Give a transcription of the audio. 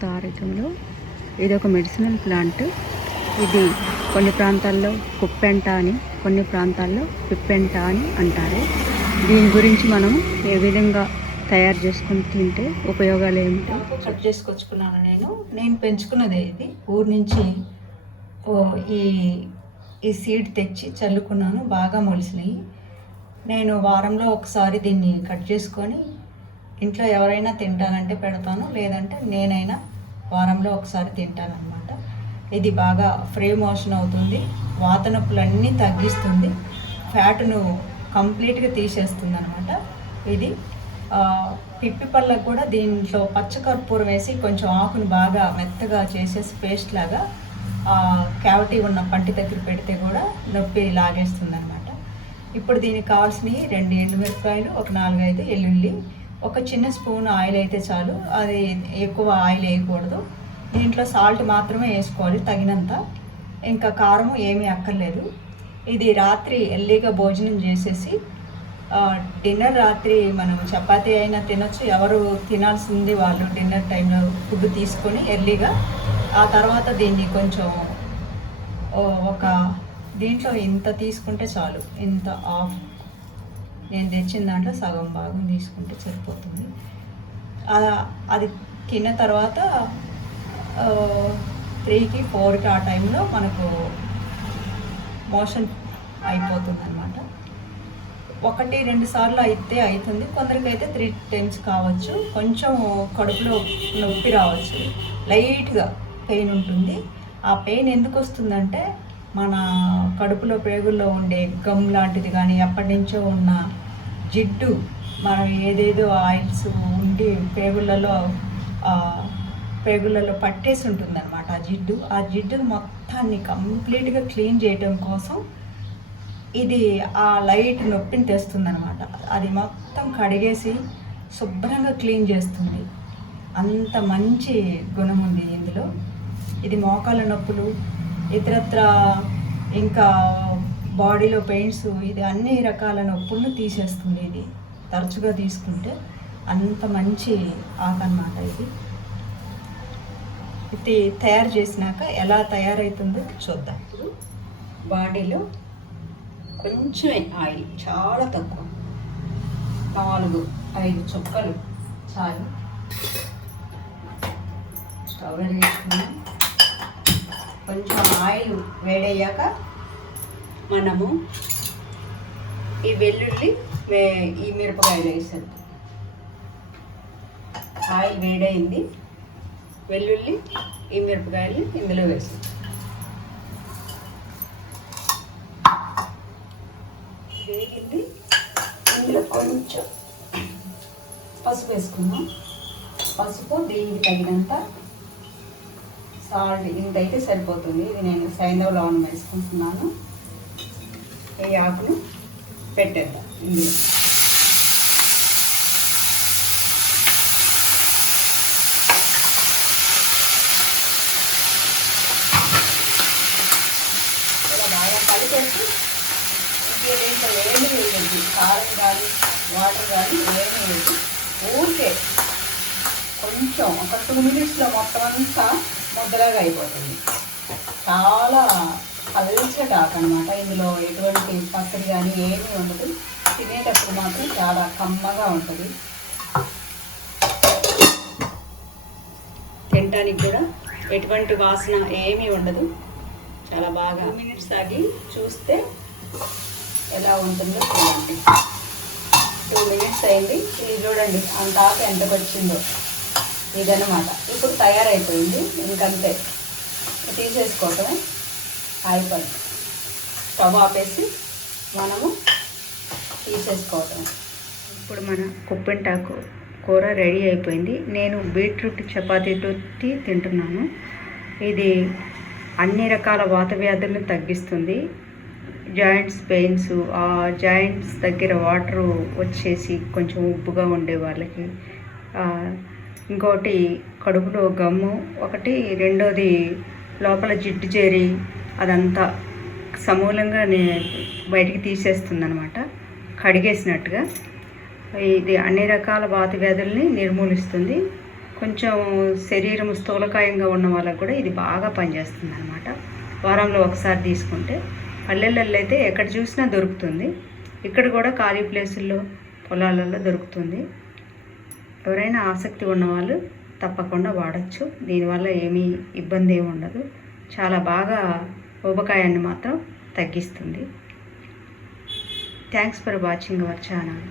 దంత ఆరోగ్యంలో ఇది ఒక మెడిసినల్ ప్లాంట్. ఇది కొన్ని ప్రాంతాల్లో కుప్పెంట అని, కొన్ని ప్రాంతాల్లో పిప్పెంట అని అంటారు. దీని గురించి మనం ఏ విధంగా తయారు చేసుకుని తింటే ఉపయోగాలు ఏమిటో కట్ చేసుకొచ్చుకున్నాను. నేను పెంచుకున్నదే ఇది. ఊరు నుంచి ఈ సీడ్ తెచ్చి చల్లుకున్నాను. బాగా మొలిసినాయి. నేను వారంలో ఒకసారి దీన్ని కట్ చేసుకొని ఇంట్లో ఎవరైనా తింటానంటే పెడతాను, లేదంటే నేనైనా వారంలో ఒకసారి తింటాను అనమాట. ఇది బాగా ఫ్రీ మోషన్ అవుతుంది, వాత నొప్పులన్నీ తగ్గిస్తుంది, ఫ్యాట్ను కంప్లీట్గా తీసేస్తుంది అనమాట. ఇది పిప్పి పళ్ళకు కూడా దీంట్లో పచ్చకర్పూరం వేసి కొంచెం ఆకును బాగా మెత్తగా చేసేసి పేస్ట్ లాగా క్యావిటీ ఉన్న పంటి దగ్గర పెడితే కూడా నొప్పి లాగేస్తుంది అనమాట. ఇప్పుడు దీనికి కావాల్సినవి 2 ఎండుమిరపకాయలు, ఒక 4-5 ఎల్లుల్లి, ఒక చిన్న స్పూన్ ఆయిల్ అయితే చాలు. అది ఎక్కువ ఆయిల్ వేయకూడదు. దీంట్లో సాల్ట్ మాత్రమే వేసుకోవాలి తగినంత. ఇంకా కారం ఏమీ అక్కర్లేదు. ఇది రాత్రి ఎర్లీగా భోజనం చేసేసి డిన్నర్ రాత్రి మనం చపాతీ అయినా తినొచ్చు. ఎవరు తినాల్సింది వాళ్ళు డిన్నర్ టైంలో ఫుడ్ తీసుకొని ఎర్లీగా ఆ తర్వాత దీన్ని కొంచెం ఒక దీంట్లో ఇంత తీసుకుంటే చాలు. ఇంత ఆఫ్ నేను తెచ్చిన దాంట్లో సగం భాగం తీసుకుంటే సరిపోతుంది. అది తిన్న తర్వాత 3కి 4కి ఆ టైంలో మనకు మోషన్ అయిపోతుంది అనమాట. 1-2 సార్లు అయితే అవుతుంది, కొందరికైతే 3 times కావచ్చు. కొంచెం కడుపులో నొప్పి రావచ్చు, లైట్గా పెయిన్ ఉంటుంది. ఆ పెయిన్ ఎందుకు వస్తుందంటే మన కడుపులో పేగుల్లో ఉండే గమ్ లాంటిది కానీ ఎప్పటి నుంచో ఉన్న జిడ్డు, మనం ఏదేదో ఆయిల్స్ ఉండి పేగులలో పట్టేసి ఉంటుందన్నమాట. ఆ జిడ్డును మొత్తాన్ని కంప్లీట్గా క్లీన్ చేయడం కోసం ఇది ఆ లైట్ నొప్పిని తెస్తుందన్నమాట. అది మొత్తం కడిగేసి శుభ్రంగా క్లీన్ చేస్తుంది. అంత మంచి గుణం ఉంది ఇందులో. ఇది మోకాళ్ళ నొప్పులు, ఇతరత్ర ఇంకా బాడీలో పెయిన్స్, ఇది అన్ని రకాల నొప్పులను తీసేస్తుంది. ఇది తరచుగా తీసుకుంటే అంత మంచి ఆకు అన్నమాట. ఇది తయారు చేసినాక ఎలా తయారవుతుందో చూద్దాం. బాడీలో కొంచెమే ఆయిల్, చాలా తక్కువ, 4-5 చుక్కలు చాలు. స్టవ్ వేసుకున్నాం. కొంచెం ఆయిల్ వేడయ్యాక మనము ఈ వెల్లుల్లి, ఈ మిరపకాయలు వేసాం. ఆయిల్ వేడైంది, వెల్లుల్లి, ఈ మిరపకాయలు ఇందులో వేసాం. వేగింది. ఇందులో కొంచెం పసుపు వేసుకున్నాం. పసుపు, దీనికి తగినంత సాల్ట్, ఇంతైతే సరిపోతుంది. ఇది నేను సైంధవ లవణం వేసుకుంటున్నాను. ఈ ఆకును పెట్టేద్దాం ఇందులో. ఇలా బాగా కలిపేసి దీంట్లో ఏమి వేయద్దు, కారం కానీ వాటర్ కానీ ఏమి వేయద్దు. ఊరికే కొంచెం ఒక 2 minutesలో మొత్తం అంతా ముద్దలాగా అయిపోతుంది. చాలా పల్చటి ఆకు అనమాట. ఇందులో ఎటువంటి పచ్చడి కానీ ఏమీ ఉండదు. తినేటప్పుడు మాత్రం చాలా కమ్మగా ఉంటుంది. తినడానికి కూడా ఎటువంటి వాసన ఏమీ ఉండదు. చాలా బాగా 2 minutes ఆగి చూస్తే ఎలా ఉంటుందో చూడండి. 2 minutes అయింది. ఇది చూడండి, అంత ఆకు ఎంతకు వచ్చిందో. ఇదన్నమాట. ఇప్పుడు తయారైపోయింది. ఇంకంతే, తీసేసుకోవటమే. అయిపోయింది. స్టవ్ ఆపేసి మనము తీసేసుకోవటమే. ఇప్పుడు మన కుప్పెంటాకు కూర రెడీ అయిపోయింది. నేను బీట్రూట్ చపాతీతో తింటున్నాను. ఇది అన్ని రకాల వాత వ్యాధులను తగ్గిస్తుంది. జాయింట్స్ పెయిన్స్, ఆ జాయింట్స్ దగ్గర వాటరు వచ్చేసి కొంచెం ఉబ్బుగా ఉండే వాళ్ళకి, ఇంకోటి కడుపులో గమ్ము ఒకటి, రెండోది లోపల జిడ్డు చేరి అదంతా సమూలంగా బయటికి తీసేస్తుంది అనమాట, కడిగేసినట్టుగా. ఇది అన్ని రకాల వాత వ్యాధుల్ని నిర్మూలిస్తుంది. కొంచెం శరీరం స్థూలకాయంగా ఉన్న వాళ్ళకు కూడా ఇది బాగా పనిచేస్తుంది అనమాట. వారంలో ఒకసారి తీసుకుంటే పల్లెలలో అయితే ఎక్కడ చూసినా దొరుకుతుంది. ఇక్కడ కూడా ఖాళీ ప్లేసుల్లో పొలాలలో దొరుకుతుంది. ఎవరైనా ఆసక్తి ఉన్నవాళ్ళు తప్పకుండా వాడచ్చు. దీనివల్ల ఏమీ ఇబ్బంది ఏమి ఉండదు. చాలా బాగా ఊబకాయాన్ని మాత్రం తగ్గిస్తుంది. Thanks for watching our channel.